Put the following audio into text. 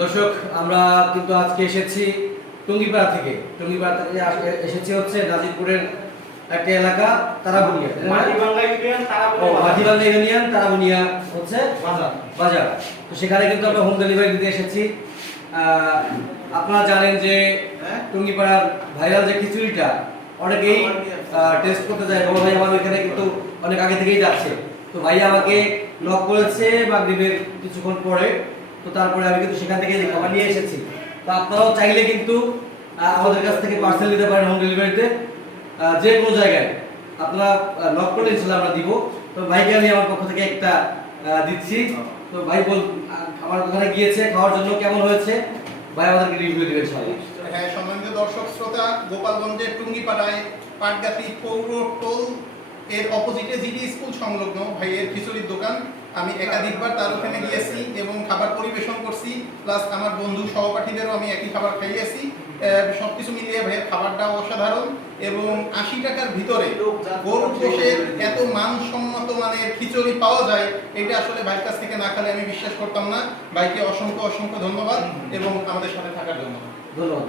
দর্শক, আমরা কিন্তু আজকে এসেছি টঙ্গিপাড়া থেকে এসেছি হচ্ছে নাজিরপুরের একটা এলাকা তারাবুনিয়া, মাটিবাংলা ইউনিয়ন তারাবুনিয়া হচ্ছে বাজার। তো সেখানে কিন্তু আমরা হোম ডেলিভারি দিতে এসেছি। আপনারা জানেন যে টঙ্গিপাড়ার ভাইরাল যে খিচুড়িটা অনেকেই টেস্ট করতে যায়। বড় ভাই আমার এখানে কিন্তু অনেক আগে থেকেই যাচ্ছে। তো ভাই আমাকে নক করেছে মাগরিবের কিছুক্ষণ পরে, তো তারপরে আমি কিন্তু সেখান থেকে খাবার নিয়ে এসেছি। তো আপনারাও চাইলে কিন্তু আমাদের কাছ থেকে পার্সেল নিতে পারেন হোম ডেলিভারিতে, যে কোনো জায়গায় আপনারা নক করলে ইনশাআল্লাহ আমরা দিব। তো ভাইকে আমি আমার পক্ষ থেকে একটা দিচ্ছি। তো ভাই বল, আমার ওখানে গিয়েছে খাওয়ার জন্য, কেমন হয়েছে ভাই আমাদেরকে রিভিউ দিবেন ইনশাআল্লাহ। হ্যাঁ, সম্মানিত দর্শক শ্রোতা, গোপালগঞ্জের টুঙ্গিপাড়ায় পাটগাতি পৌর টোল এর অপোজিটে জিডি স্কুল সংলগ্ন ভাইয়ের খিচুড়ির দোকান। আমি একাধিকবার তার ওখানে গিয়েছি এবং খাবার পরিবেশন করছি, প্লাস আমার বন্ধু সহপাঠীদেরও আমি একই খাবার খাইয়েছি। সবকিছু মিলিয়ে ভাইয়ের খাবারটাও অসাধারণ এবং ৮০ টাকার ভিতরে গরুর গোশের এত মানসম্মত মানের খিচুড়ি পাওয়া যায়, এটা আসলে ভাইয়ের কাছ থেকে না খেলে আমি বিশ্বাস করতাম না। ভাইকে অসংখ্য অসংখ্য ধন্যবাদ এবং আমাদের সাথে থাকার জন্য ধন্যবাদ।